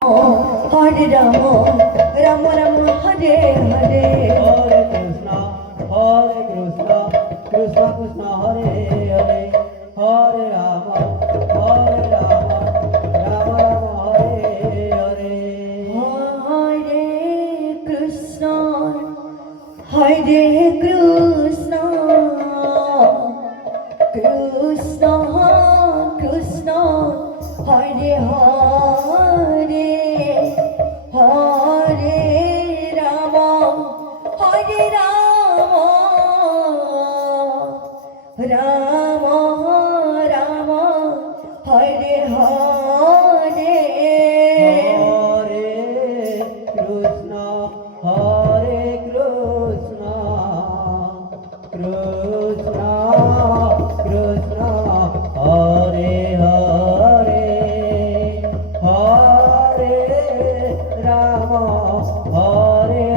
Hare Rama, Rama Rama Hare Hare. Hare Krishna, Krishna Krishna Hare Hare, Hare Rama, Rama Rama Hare Hare. Hare Krishna, Hare Krishna, Krishna Krishna, Hare Hare, Hare Rama, Rama Rama, Hare Hare. Hare Krishna, Krishna Krishna, Hare Hare, Hare Rama, Rama Hare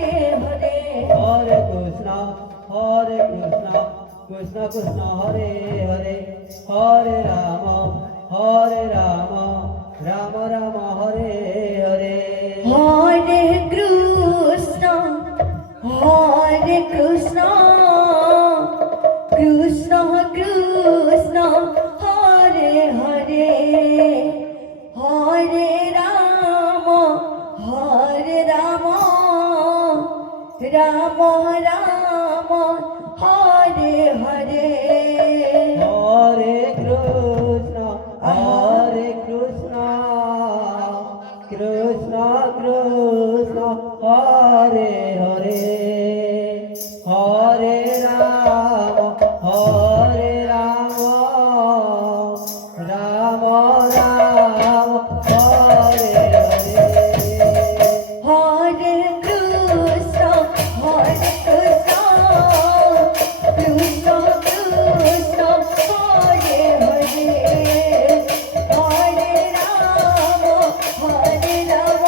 Hare Hare Krishna, Krishna Krishna, Hare Hare, Hare Rama, Rama Rama, Hare Hare. Hare Krishna Krishna Krishna Hare Hare Hare Ram Ram Ram Hare Hare Hare Krishna, Krishna Krishna, Hare Hare, Hare Rama, Rama Rama, Hare Hare. Hare Krishna Krishna Krishna Hare Hare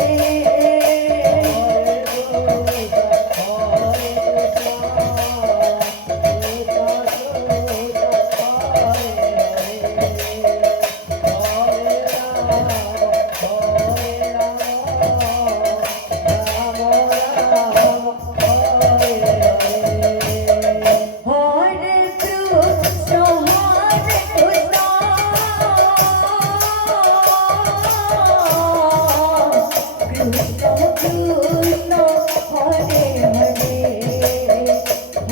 Hare Ram Ram Ram Hare Hare Hare Krishna Krishna Krishna Hare Hare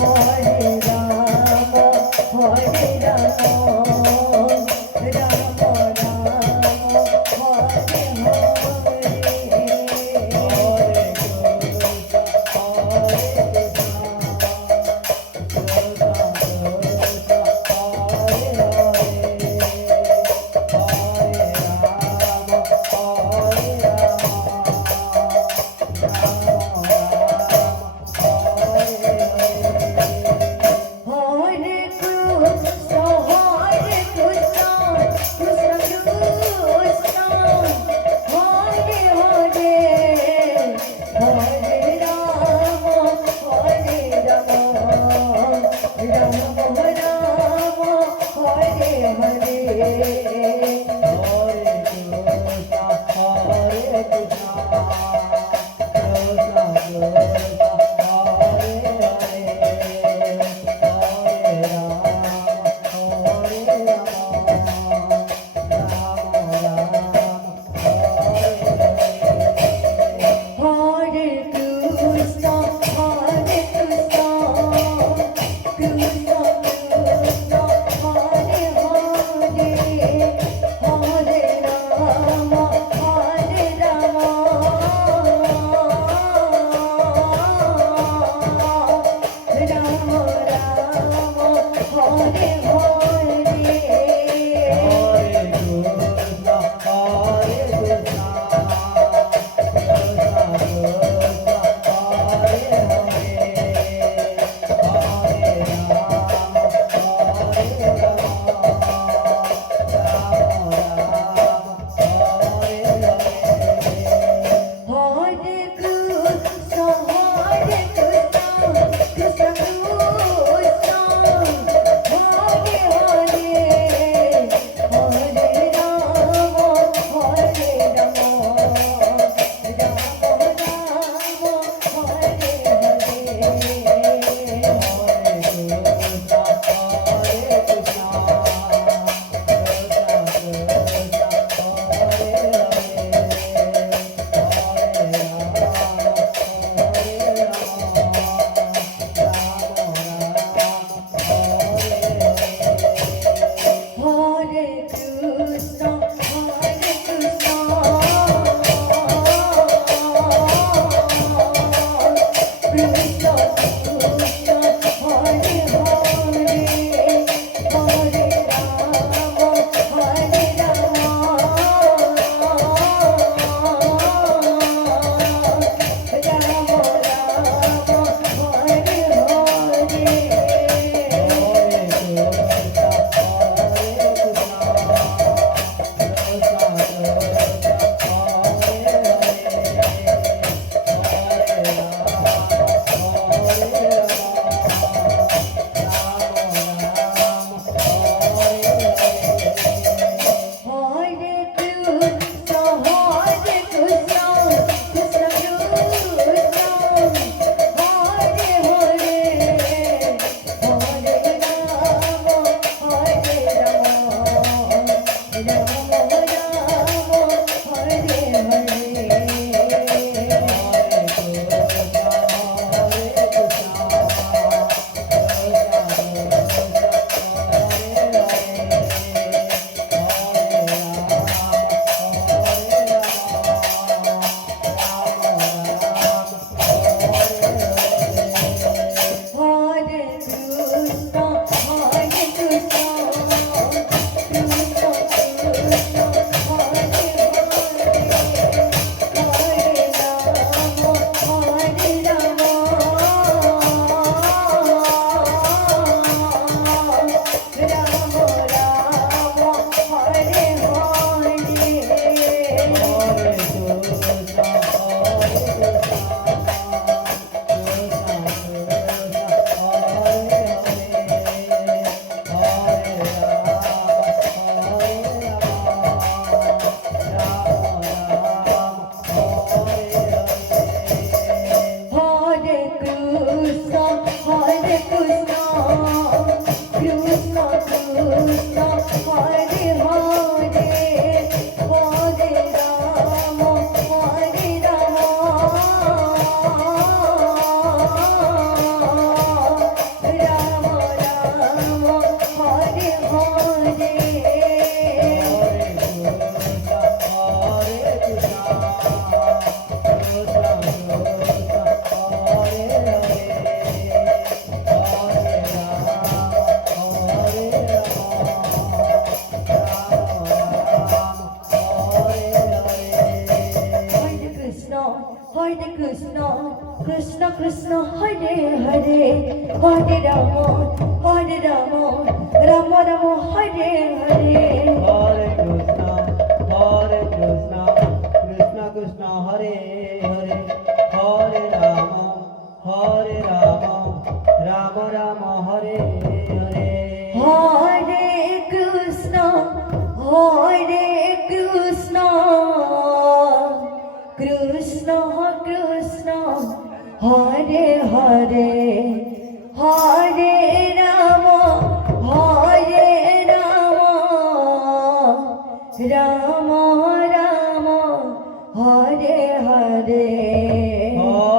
Hare Ram Ram Hare Hare Krishna Krishna Krishna Hare Hare Hare Ram Ram Ram Hare Hare Hare Krishna Krishna Krishna Hare Hare Hare Ram Ram Hare Hare Hare Krishna, Krishna Krishna, Hare Hare, Hare Rama, Rama Rama, Hare Hare. Hare Krishna, Krishna Krishna, Hare Hare, Hare Rama, Rama Rama, Hare Hare. Hare Krishna, Krishna Krishna, Hare Hare, Hare Rama, Rama Rama, Hare Hare.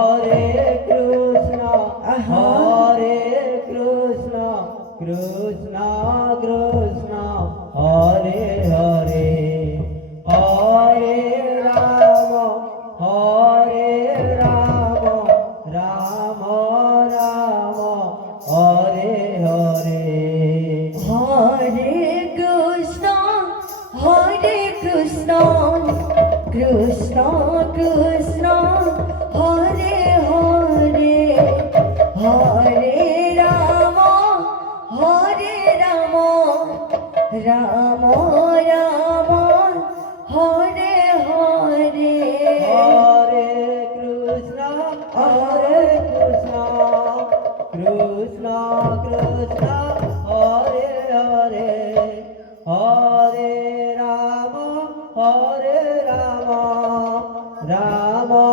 Hare Krishna, Krishna Krishna, Hare Hare, Hare Rama, Rama Rama, Hare Hare. Hare Krishna, Krishna Krishna, Hare Hare, Hare Rama, Rama Rama, Hare Hare. Hare Krishna, Krishna Krishna, Hare Hare, Hare Rama, Rama